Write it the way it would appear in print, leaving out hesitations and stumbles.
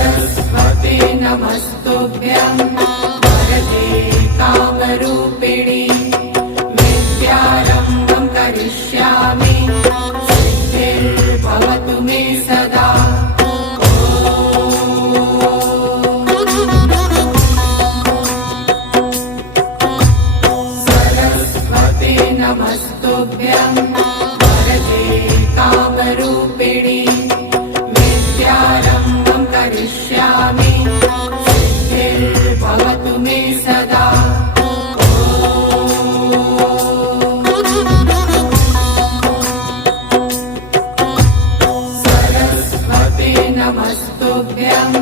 सरस्वते नमस्तुभ्यं वरदे कामरूपिणि विद्यारम्भं करिष्यामि सिद्धिर्भवतु मे सदा। सरस्वते नमस्तुभ्यं वरदे कामरूपिणि विद्यारम्भं करिष्यामि सिद्धिर्भवतु मे सदा। सरस्वते नमस्तुभ्यं